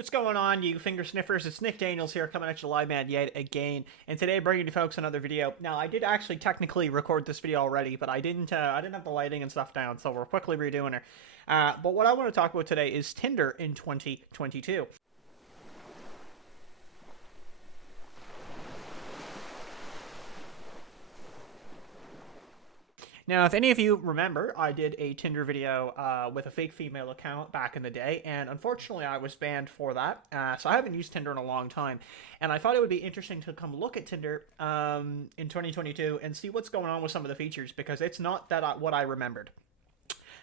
what's going on, you finger sniffers? It's Nick Daniels here, coming at you live, man, yet again. And today, bringing you folks another video. Now, I did actually technically record this video already, but I didn't have the lighting and stuff down, so we're quickly redoing it. But what I want to talk about today is Tinder in 2022. Now, if any of you remember, I did a Tinder video with a fake female account back in the day, and unfortunately I was banned for that, so I haven't used Tinder in a long time, and I thought it would be interesting to come look at Tinder in 2022 and see what's going on with some of the features, because it's not what I remembered.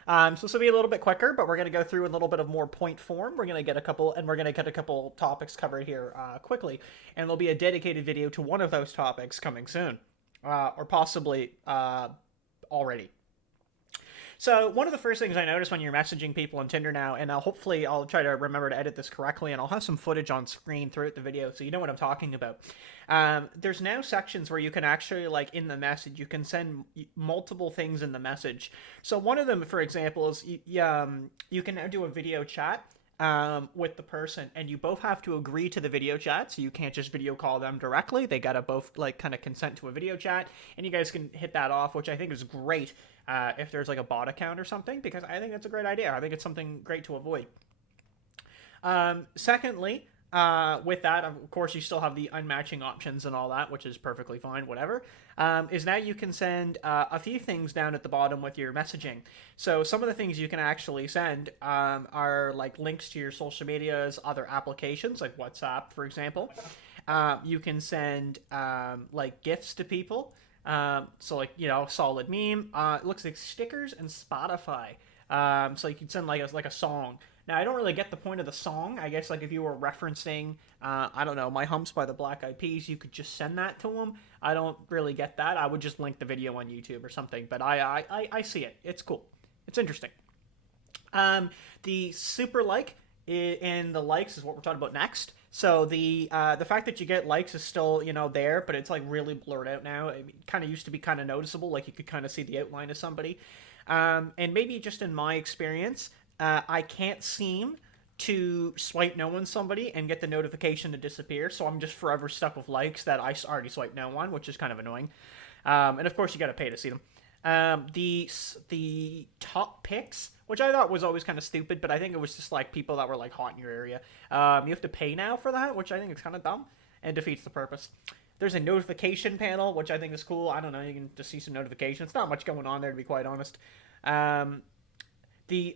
So this will be a little bit quicker, but we're going to go through a little bit of more point form. We're going to get a couple topics covered here quickly, and there'll be a dedicated video to one of those topics coming soon, or possibly already. So one of the first things I notice when you're messaging people on Tinder now, and hopefully I'll try to remember to edit this correctly, and I'll have some footage on screen throughout the video so you know what I'm talking about. There's now sections where you can actually, like, in the message, you can send multiple things in the message. So one of them, for example, is you can now do a video chat with the person, and you both have to agree to the video chat, so you can't just video call them directly. They gotta both, like, kind of consent to a video chat, and you guys can hit that off, which I think is great if there's like a bot account or something, because I think that's a great idea. I think it's something great to avoid. Secondly, with that, of course, you still have the unmatching options and all that, which is perfectly fine, whatever, is now you can send a few things down at the bottom with your messaging. So some of the things you can actually send are like links to your social medias, other applications, like WhatsApp, for example. You can send like gifts to people. So, like, you know, solid meme. It looks like stickers and Spotify. So you can send like a song. Now, I don't really get the point of the song. I guess, like, if you were referencing, I don't know, My Humps by the Black Eyed Peas, you could just send that to them. I don't really get that. I would just link the video on YouTube or something. But I see it. It's cool. It's interesting. The super like and the likes is what we're talking about next. So the fact that you get likes is still, you know, there, but it's like really blurred out now. It kind of used to be kind of noticeable, like you could kind of see the outline of somebody. And maybe just in my experience, I can't seem to swipe no on somebody and get the notification to disappear, so I'm just forever stuck with likes that I already swiped no on, which is kind of annoying. And of course, you got to pay to see them. The top picks, which I thought was always kind of stupid, but I think it was just like people that were like hot in your area. You have to pay now for that, which I think is kind of dumb and defeats the purpose. There's a notification panel, which I think is cool. I don't know, you can just see some notifications. It's not much going on there, to be quite honest. Then the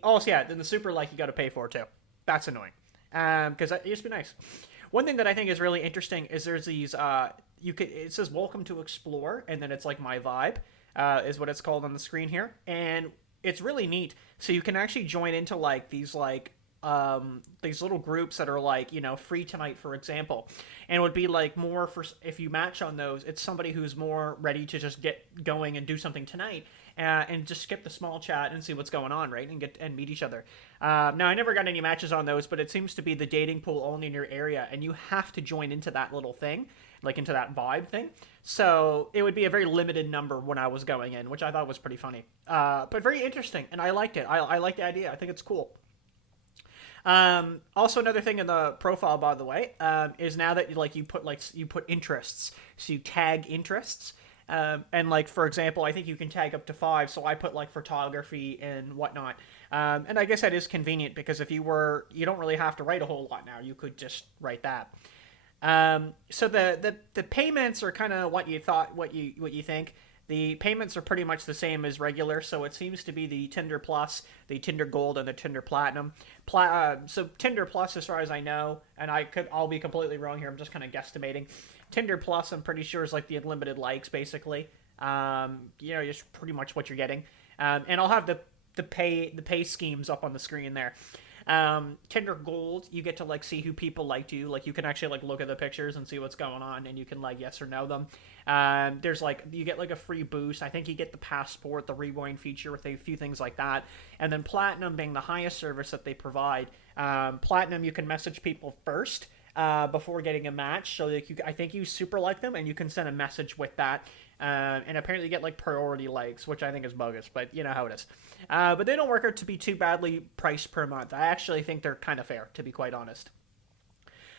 super like you got to pay for too. That's annoying, because it used to be nice. One thing that I think is really interesting is there's these it says welcome to explore, and then it's like my vibe is what it's called on the screen here, and it's really neat. So you can actually join into like these little groups that are like, you know, free tonight, for example, and it would be like more for, if you match on those, it's somebody who's more ready to just get going and do something tonight, and just skip the small chat and see what's going on, right, and meet each other. Now, I never got any matches on those, but it seems to be the dating pool only in your area, and you have to join into that little thing, like into that vibe thing. So it would be a very limited number when I was going in, which I thought was pretty funny, but very interesting, and I liked it. I like the idea. I think it's cool. Also, another thing in the profile, by the way, is now that you put interests, so you tag interests. And like, for example, I think you can tag up to 5, so I put like photography and whatnot. And I guess that is convenient, because if you don't really have to write a whole lot now. You could just write that. So the payments are kind of what you think. The payments are pretty much the same as regular, so it seems to be the Tinder Plus, the Tinder Gold, and the Tinder Platinum. So Tinder Plus, as far as I know, and I'll be completely wrong here, I'm just kind of guesstimating. Tinder Plus, I'm pretty sure, is like the unlimited likes, basically. You know, just pretty much what you're getting. And I'll have the pay schemes up on the screen there. Tinder Gold, you get to like see who people liked you. Like, you can actually like look at the pictures and see what's going on, and you can like yes or no them. There's like, you get like a free boost. I think you get the passport, the rewind feature, with a few things like that. And then Platinum being the highest service that they provide. Platinum, you can message people first before getting a match, so like I think you super like them, and you can send a message with that. And apparently you get like priority likes, which I think is bogus, but you know how it is. But they don't work out to be too badly priced per month. I actually think they're kind of fair, to be quite honest.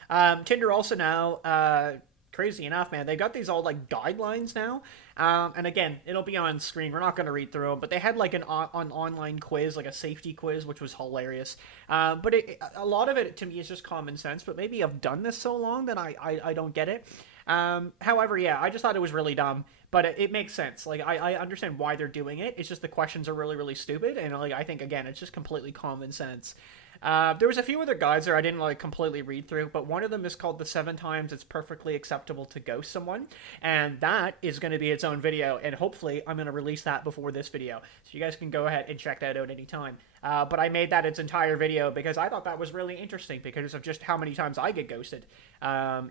Tinder also now, crazy enough, man, they got these all like guidelines now. And again, it'll be on screen. We're not going to read through them, but they had like an online quiz, like a safety quiz, which was hilarious. But a lot of it to me is just common sense. But maybe I've done this so long that I don't get it. However, yeah, I just thought it was really dumb, but it makes sense. Like I understand why they're doing it. It's just the questions are really really stupid, and like I think again, it's just completely common sense. There was a few other guides there I didn't like completely read through, but one of them is called the 7 times it's perfectly acceptable to ghost someone, and that is going to be its own video, and hopefully I'm going to release that before this video, so you guys can go ahead and check that out anytime. But I made that its entire video because I thought that was really interesting because of just how many times I get ghosted.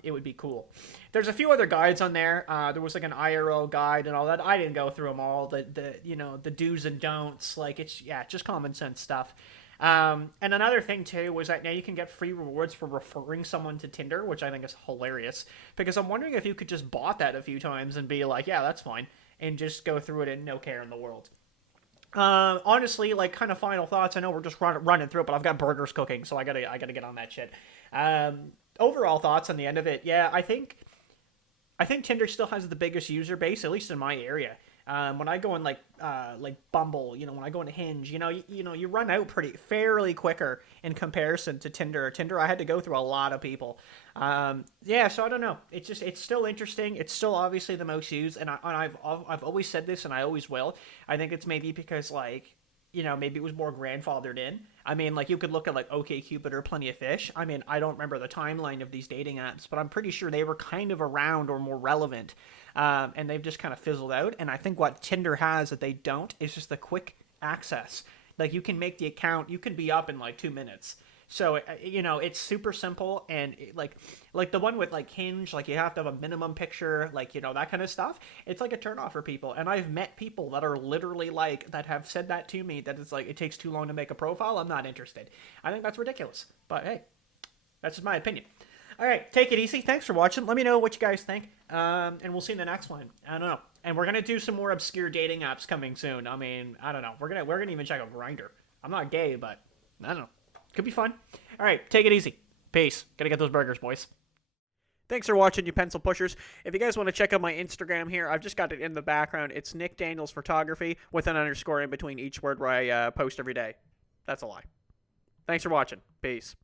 It would be cool. There's a few other guides on there. There was like an IRL guide and all that. I didn't go through them all. The do's and don'ts. Like it's just common sense stuff. And another thing too was that now you can get free rewards for referring someone to Tinder, which I think is hilarious. Because I'm wondering if you could just bot that a few times and be like, yeah, that's fine, and just go through it and no care in the world. Honestly, like kind of final thoughts. I know we're just running through it, but I've got burgers cooking, so I gotta get on that shit. Overall thoughts on the end of it. Yeah, I think Tinder still has the biggest user base, at least in my area. When I go in like Bumble, when I go into Hinge, you run out fairly quicker in comparison to Tinder. Tinder, I had to go through a lot of people. Yeah, so I don't know. It's still interesting. It's still obviously the most used, and I've always said this, and I always will. I think it's maybe because maybe it was more grandfathered in. I mean, like, you could look at, like, OkCupid or Plenty of Fish. I mean, I don't remember the timeline of these dating apps, but I'm pretty sure they were kind of around or more relevant. And they've just kind of fizzled out. And I think what Tinder has that they don't is just the quick access. Like, you can make the account, you can be up in, like, 2 minutes. So, it's super simple, and like the one with like Hinge, like you have to have a minimum picture, like, that kind of stuff. It's like a turnoff for people. And I've met people that are literally that have said that to me, that it's like, it takes too long to make a profile. I'm not interested. I think that's ridiculous. But hey, that's just my opinion. All right, take it easy. Thanks for watching. Let me know what you guys think. And we'll see you in the next one. I don't know. And we're going to do some more obscure dating apps coming soon. I mean, I don't know. We're going to even check out Grindr. I'm not gay, but I don't know. Could be fun. All right, take it easy. Peace. Gotta get those burgers, boys. Thanks for watching, you pencil pushers. If you guys want to check out my Instagram here, I've just got it in the background. It's Nick Daniels Photography with an underscore in between each word where I post every day. That's a lie. Thanks for watching. Peace.